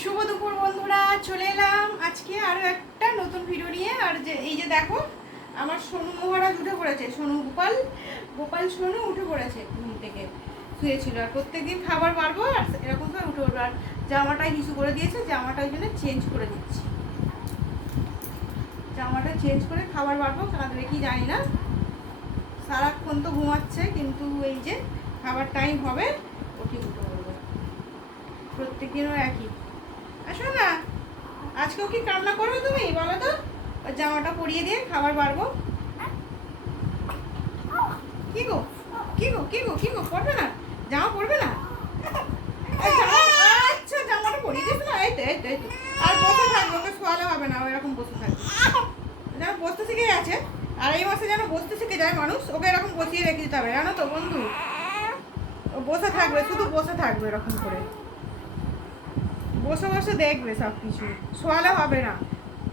শুভ দুপুর বন্ধুরা, চলে এলাম আজকে আরো একটা নতুন ভিডিও নিয়ে। আর যে এই যে দেখো, আমার সোনু মহারাজ উঠে পড়েছে। সোনু গোপাল সোনু উঠে পড়েছে, ঘুম থেকে শুয়েছিল। আর প্রত্যেকদিন খাবার বাড়বো আর এরকম করে উঠে পড়বো। আর জামাটাই হিসু করে দিয়েছে, জামাটা ওই জন্য চেঞ্জ করে দিচ্ছি। জামাটা চেঞ্জ করে খাবার বাড়বো, কাঁদবে কি জানি না। সারাক্ষণ তো ঘুমাচ্ছে, কিন্তু এই যে খাবার টাইম হবে ও ঠিক উঠে পড়বে। প্রত্যেকদিনও একই। আসো না, আজকেও কি কান্না করবে তুমি বলো তো? জামাটা পরিয়ে দিয়ে খাবার বাড়বো। কি গো কি গো কি গো কি গো, পড়বে না? জামা পরবে না? আচ্ছা, জামাটা পরিয়ে দিস না। এই তো এই তো এই তো। আর বসে থাকবে, ওকে শোয়ালে হবে না, এরকম বসে থাকবে। যেন বসতে শিখে গেছে। আর এই মাসে যেন বসতে শিখে যায় মানুষ, ওকে এরকম বসিয়ে রেখে দিতে হবে, জানো তো বন্ধু? ও বসে থাকবে, শুধু বসে থাকবে এরকম করে, বসে বসে দেখবে সব কিছু। শোয়ালে হবে না,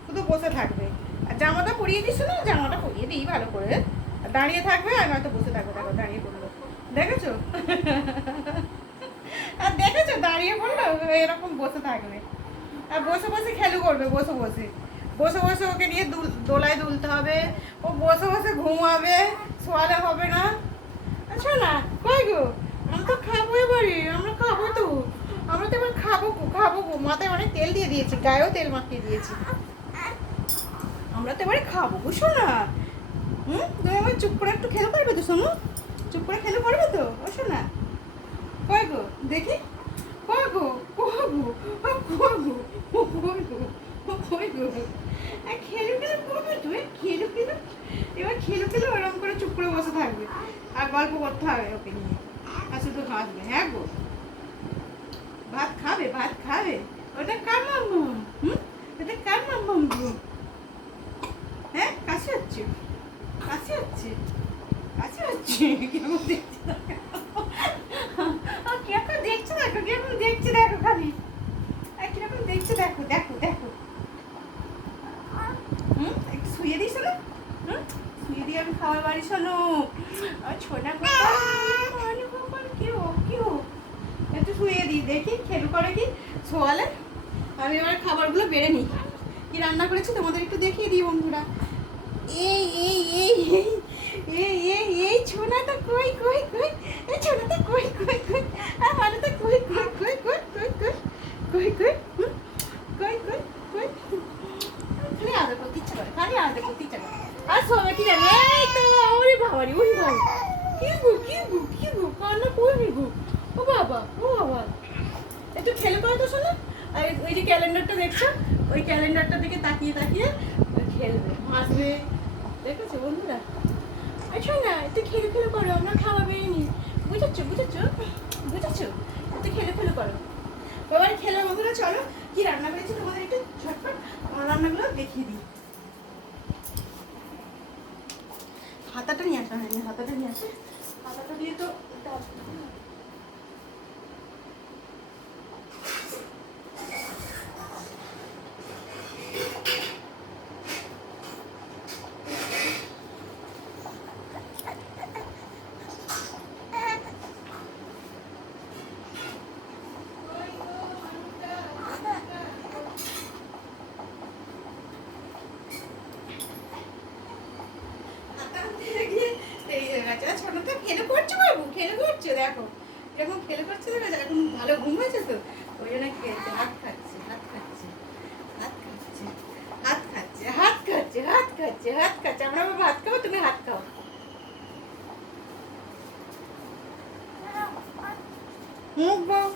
শুধু বসে থাকবে। আর জামাটা পরিয়ে দিস না, জামাটা পরিয়ে দিই ভালো করে। দাঁড়িয়ে থাকবে আর নয়তো বসে থাকবে। দেখো দাঁড়িয়ে পড়লো, দেখেছো? আর দেখেছো দাঁড়িয়ে পড়লো, এরকম বসে থাকবে। আর বসে বসে খেলু করবে, বসে বসে বসে বসে ওকে নিয়ে দোলায় দুলতে হবে। ও বসে বসে ঘুমাবে, শোয়ালে হবে না। আচ্ছা না, কই গো? আমরা তো খাবো এবারে, আমরা খাবো তো। আমরা তো এবার খাবো গো। মাথায় অনেক তেল দিয়ে দিয়েছি, গায়েও তেল মাখিয়ে দিয়েছি। আমরা তো এবারে খাবো গো সোনা। তুমি আমার চুপ করে একটু খেলে পারবে তো সোনু? চুপ করে খেলে পারবে তো ও সোনা? কই গো দেখি, কই গো কই গো কই গো কই গো কই গো? খেলু খেলে করবে তুই, খেলু খেলে। এবার খেলু খেলে ওরকম করে চুপ করে বসে থাকবে আর গল্প করতে হবে ওকে নিয়ে। আর শুধু হাসবে। হ্যাঁ গো, ভাত খাবে, ভাত খাবে। ওটা কার মাম্মু? এটা কার মাম্মু গো? হ্যাঁ, কাশি হচ্ছে, কাশি হচ্ছে, কাশি হচ্ছে। কেমন দেখছে কেমন দেখছে, দেখো কেমন দেখছে, দেখো খালি কিরকম দেখছে, দেখো দেখো দেখো। একটু শুয়ে দিস না? শুয়ে দিয়ে আমি খাবার বাড়ি শোনো। ছোটা গোপাল কি হো একটু শুয়ে দিই, দেখি খেলু করে কি শোয়ালে। আমি এবার খাবারগুলো বেড়ে নিই, কি রান্না করেছি তোমাদের একটু দেখিয়ে দিই বন্ধুরা। এই এই এই এই এই এই ছোনাটা কই কই কই, এই ছোনাটা কই কই কই, আর মানাটা কই কই কই কই কই কই কই কই কই কই কই। খালি আদর করতে ইচ্ছা করে, খালি আদর করতে ইচ্ছা করে। আর সবাই কি জানে, এই তো ওরে বাবারি ওরে বাবা, কি গো কি গো কি গো, কান্না করবি গো। ও বাবা ও বাবা, একটু খেলে করে তো শোনো। আর ওই যে ক্যালেন্ডারটা দেখছো, ওই ক্যালেন্ডারটা দিকে তাকিয়ে তাকিয়ে খেলবে, হাসবে। দেখেছো বন্ধুরা? আচ্ছা না, একটু খেলে খেলে করো, আমরা খাওয়া বেরিয়ে। বুঝেছো বুঝেছো বুঝেছো? একটু খেলে খেলে করো। এবার খেলে বন্ধুরা চলো, কি রান্না করেছি তোমাদের একটু ঝটপট আমার রান্নাগুলো দেখিয়ে দিই। হাতাটা নিয়ে আসা হয়নি, হাতাটা নিয়ে আসে, হাতাটা দিয়ে তো ছোটটা খেলে করছো বাবু, খেলে করছো দেখো এরকম খেলে করছে, দেখো এখন ভালো ঘুম হয়েছে তো ওই জন্য খেয়েছে। হাত খাচ্ছে হাত খাচ্ছে হাত খাচ্ছে হাত খাচ্ছে হাত খাচ্ছে হাত খাচ্ছে হাত খাচ্ছে। আমরা ভাত খাবো, তুমি হাত খাও।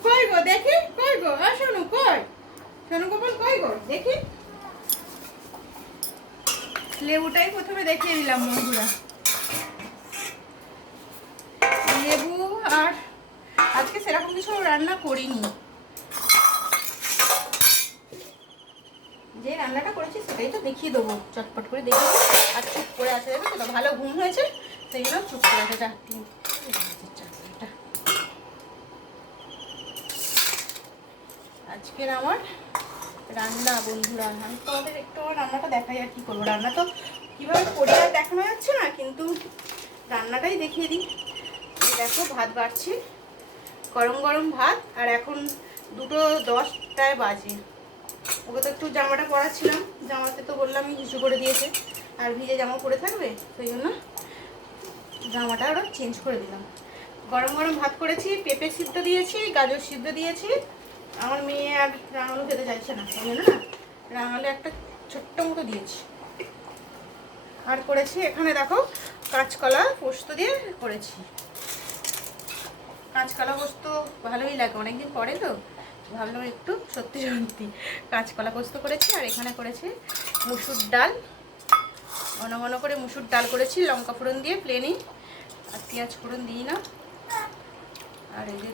কই গো দেখি, কই গো? আর শোনো কই, শোনো গোপাল কই গো দেখি। লেবুটাই প্রথমে দেখিয়ে দিলাম বন্ধুরা, লেবু। আর আজকে সেরকম কিছু রান্না করিনি, যে রান্নাটা করেছি সেটাই তো দেখিয়ে দেবো, চটপট করে দেখিয়ে। আর চুপ করে আছে, দেখো তো ভালো ঘুম হয়েছে সেই জন্য চুপ করে আছে। চারটি আজকের আমার রান্না বন্ধুরা, আমি তোমাদের একটু রান্নাটা দেখাই। আর কি করবো, রান্না তো কীভাবে করি আর দেখানো যাচ্ছে না, কিন্তু রান্নাটাই দেখিয়ে দিই। দেখো ভাত বাড়ছি, গরম গরম ভাত। আর এখন 2:10 বাজে। ওকে তো একটু জামাটা পরাচ্ছিলাম, জামাতে তো বললামই হিসু করে দিয়েছে, আর ভিজে জামা পরে থাকবে, সেই জন্য জামাটা ওরা চেঞ্জ করে দিলাম। গরম গরম ভাত করেছি, পেঁপে সিদ্ধ দিয়েছি, গাজর সিদ্ধ দিয়েছি। আমার মেয়ে আর রাঙালু খেতে চাইছে না, সেই জন্য না রাঙালু একটা ছোট্ট মতো দিয়েছি। আর করেছি এখানে দেখো কাঁচকলা পোস্ত দিয়ে করেছি। কাঁচকলা পোস্ত ভালোই লাগে, অনেকদিন পরে তো ভাবলাম একটু সত্যি সত্যি কাঁচকলা পোস্ত করেছি। আর এখানে করেছি মুসুর ডাল, ঘন ঘন করে মুসুর ডাল করেছি লঙ্কা ফোড়ন দিয়ে প্লেনই, আর পেঁয়াজ ফোড়ন দিই না। আর এই যে